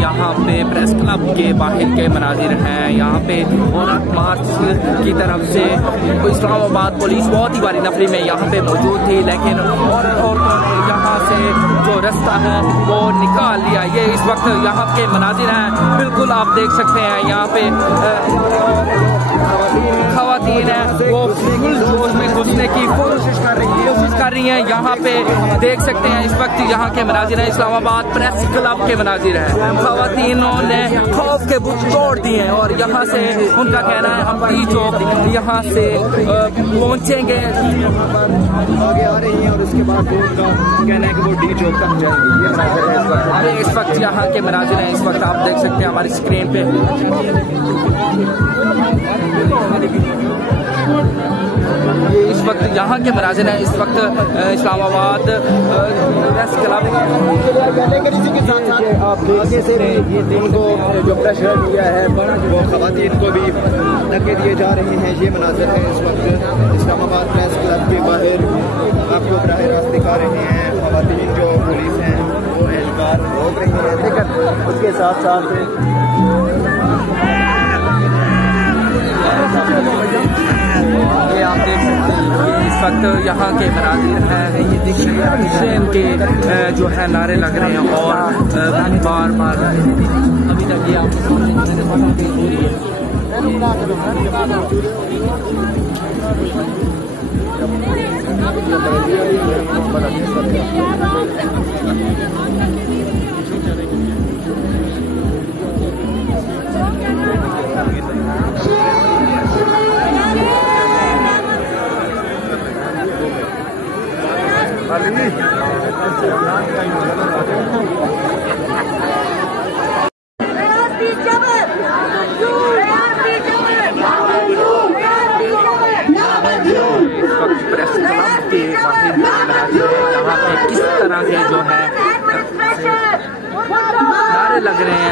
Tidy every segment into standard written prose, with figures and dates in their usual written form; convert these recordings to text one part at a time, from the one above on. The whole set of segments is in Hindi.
यहाँ पे प्रेस क्लब के बाहर के मनाजिर हैं। यहाँ पे औरत मार्च की तरफ से इस्लामाबाद पुलिस बहुत ही भारी नफरी में यहाँ पे मौजूद थी, लेकिन औरतों ने यहाँ से जो रास्ता है वो निकाल लिया। ये इस वक्त यहाँ के मनाजिर हैं, बिल्कुल आप देख सकते हैं। यहाँ पे खवातीन है वो फुल जोश में घुसने की कोशिश कर रही हैं। यहाँ पे देख सकते हैं इस वक्त यहाँ के मनाजिर हैं, इस्लामाबाद प्रेस क्लब के मनाजिर हैं। खवातीनों ने खौफ के बुत तोड़ दिए हैं और यहाँ से उनका कहना है हम डी चौक यहाँ से पहुँचेंगे, आगे आ रही हैं और उसके बाद उनका कहना है कि वो डी चौक तक जाएंगे। इस वक्त यहाँ के मनाजिर हैं, इस वक्त आप देख सकते हैं हमारी स्क्रीन पे। इस वक्त यहाँ के मनाजिर हैं, इस वक्त इस्लामाबाद प्रेस क्लब के साथ आगे से उनको जो प्रेशर दिया है वो खवातीन को भी धक्के दिए जा रहे हैं। ये मनाजिर है इस वक्त इस्लामाबाद प्रेस क्लब के बाहर, आपको बराह रास्त दिखा रहे हैं। खवातीन जो पुलिस हैं वो एहलकार रोक रही हैं, लेकिन उसके साथ साथ ये आप देख सकते हैं इस वक्त यहाँ के मनाजिर हैं, ये दिख रहे हैं के जो है नारे लग रहे हैं और बार बार अभी तक ये प्रेस क्लब के बाहर यहाँ पे किस तरह के जो है नारे लग रहे हैं।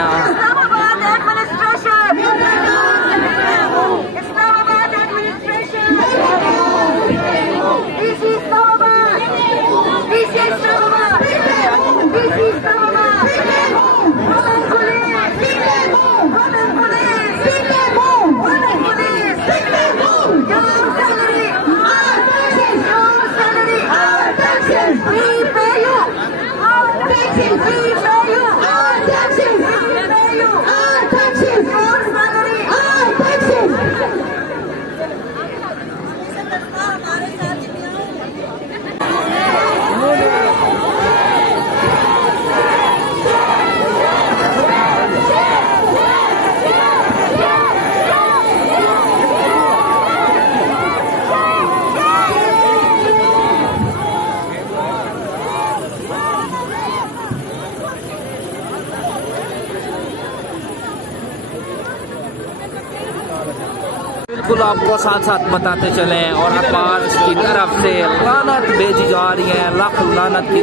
बिल्कुल आपको साथ साथ बताते चलें और अखबार की तरफ से लानत भेजी जा रही है, लाख लानत की।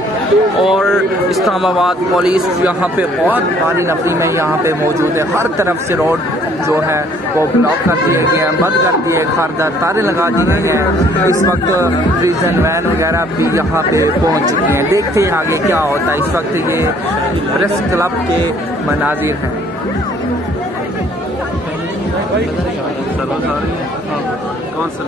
और इस्लामाबाद पुलिस यहाँ पे बहुत भारी नफरी में यहाँ पे मौजूद है। हर तरफ से रोड जो है वो ब्लॉक कर दिए गए हैं, बंद कर दिए, खारदार तारे लगा दी गई हैं। इस वक्त प्रिजन वैन वगैरह भी यहाँ पे पहुँच चुकी हैं। देखते हैं आगे क्या होता है। इस वक्त ये प्रेस क्लब के मनाजिर हैं। कौन सा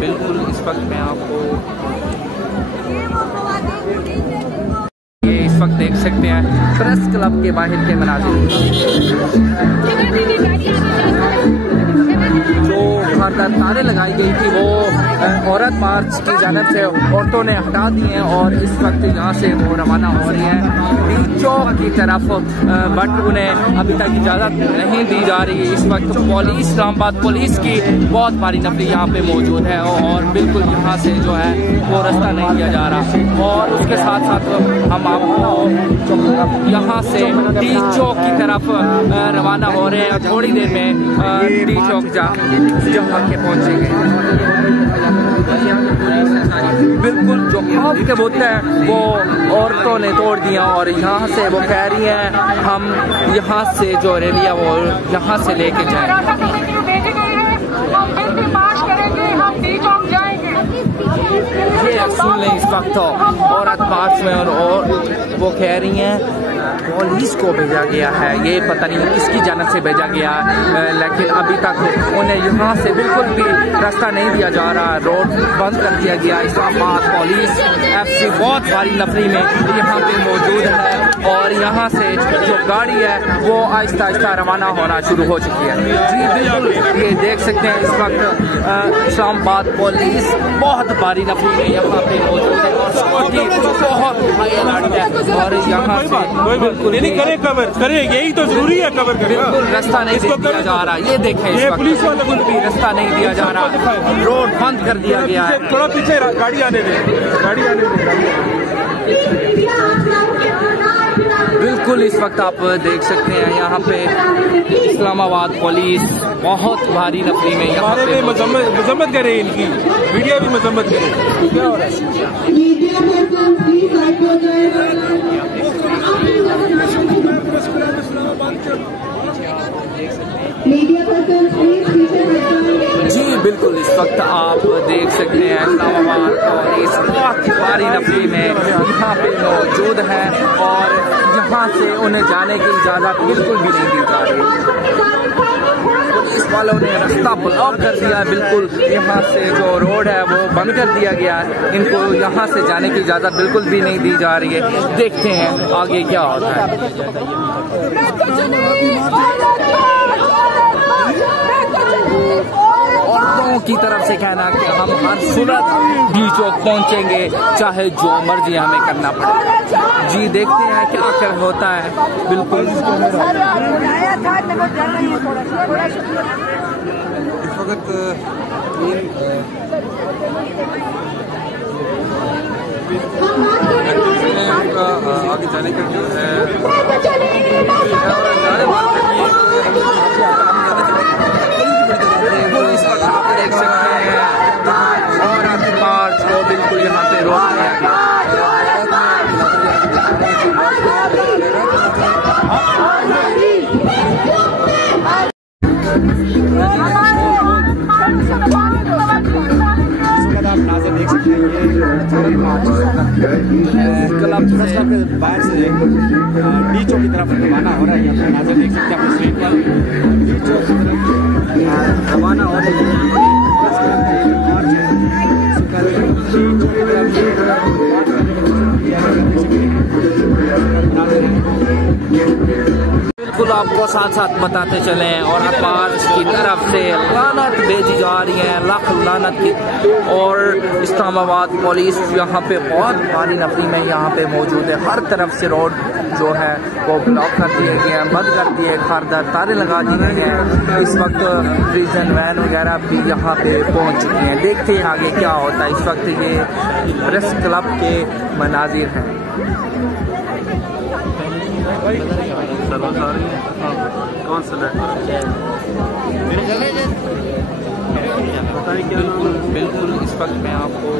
बिल्कुल इस वक्त मैं आपको ये इस वक्त देख सकते हैं प्रेस क्लब के बाहर के मनाजिर जो खारदार तारे लगाई गई थी वो औरत मार्च की जानिब से औरतों ने हटा दी हैं और इस वक्त यहाँ से वो रवाना हो रही हैं डी चौक की तरफ, बट उन्हें अभी तक इजाज़त नहीं दी जा रही। इस वक्त पुलिस इस्लामाबाद पुलिस की बहुत भारी नफरी यहाँ पे मौजूद है और बिल्कुल यहाँ से जो है वो रास्ता नहीं दिया जा रहा। और उसके साथ साथ हम आपको यहाँ से डी चौक की तरफ रवाना हो रहे हैं। थोड़ी देर में डी चौक जहाँ के पहुँचेंगे। बिल्कुल जो खौफ के बुत है वो औरतों ने तोड़ दिया और यहाँ से वो कह रही हैं हम यहाँ से जो रैली है वो यहाँ से लेके जाएंगे। सुन लें इस वक्त औरत मार्च में, और वो कह रही हैं पुलिस को भेजा गया है, ये पता नहीं किसकी जानब से भेजा गया, लेकिन अभी तक उन्हें यहाँ से बिल्कुल भी रास्ता नहीं दिया जा रहा, रोड बंद कर दिया गया। इस्लामाबाद पुलिस FC बहुत भारी नफरी में यहाँ पे मौजूद है, और यहाँ से जो गाड़ी है वो आहिस्ता आहिस्ता रवाना होना शुरू हो चुकी है। जी बिल्कुल, ये देख सकते हैं इस वक्त इस्लामाबाद पुलिस बहुत भारी नफरी में यहाँ पे मौजूद है, और सिक्योरिटी बहुत हाई अलर्ट है, और यहाँ से बिल्कुल नहीं करे कवर करे, यही तो जरूरी है कवर करना। बिल्कुल रास्ता नहीं दिया जा रहा, ये देखें इस वक्त पुलिस वाले बिल्कुल भी रास्ता नहीं दिया जा रहा, रोड बंद कर दिया गया है। थोड़ा पीछे गाड़ी आने दे, गाड़ी आने दे। बिल्कुल इस वक्त आप देख सकते हैं यहाँ पे इस्लामाबाद पुलिस बहुत भारी नफरी में यहाँ पे मजम्मत करे, इनकी मीडिया भी मजम्मत करे। क्या हो रहा है? जी बिल्कुल, इस वक्त आप देख सकते हैं इस्लामाबाद पुलिस बहुत भारी नफरी में यहाँ पे मौजूद है, और यहाँ से उन्हें जाने की इजाज़त बिल्कुल भी नहीं दी जा रही। पुलिस वालों ने रास्ता ब्लॉक कर दिया है, बिल्कुल यहाँ से जो रोड है वो बंद कर दिया गया है, इनको यहाँ से जाने की इजाज़त बिल्कुल भी नहीं दी जा रही है। देखते हैं आगे क्या होता है। औरतों की तरफ से कहना कि हम हर सूरत डी चौक पहुँचेंगे, चाहे जो मर्जी हमें करना पड़े। जी देखते हैं क्या कर होता है। बिल्कुल इस वक्त आगे जाने का जो है इस वक्त आप देख सकते हैं, और आपके मार्च को बिल्कुल यहाँ पे रोक दिया गया। देख सकते हैं ये क्लब बाहर से डी चौक की तरफ रवाना हो रहा है। यहाँ नाजर देख सकते हैं अपने स्ट्रीट पर डी चौक की तरफ रवाना हो रही है। बिल्कुल आपको साथ साथ बताते चलें, और अब्बास की तरफ से लानत भेजी जा रही है, लाख लानत की, और इस्लामाबाद पुलिस यहाँ पे बहुत भारी नफरी में यहाँ पे मौजूद है। हर तरफ से रोड जो है वो ब्लॉक कर दिए गए हैं, बंद कर दिए, खारदार तारे लगा दी गई हैं। इस वक्त प्रिजन वैन वगैरह भी यहाँ पे पहुँच चुकी हैं। देखते हैं आगे क्या होता है। इस वक्त ये प्रेस क्लब के मनाजिर हैं। कौन सा बिल्कुल इस वक्त मैं आपको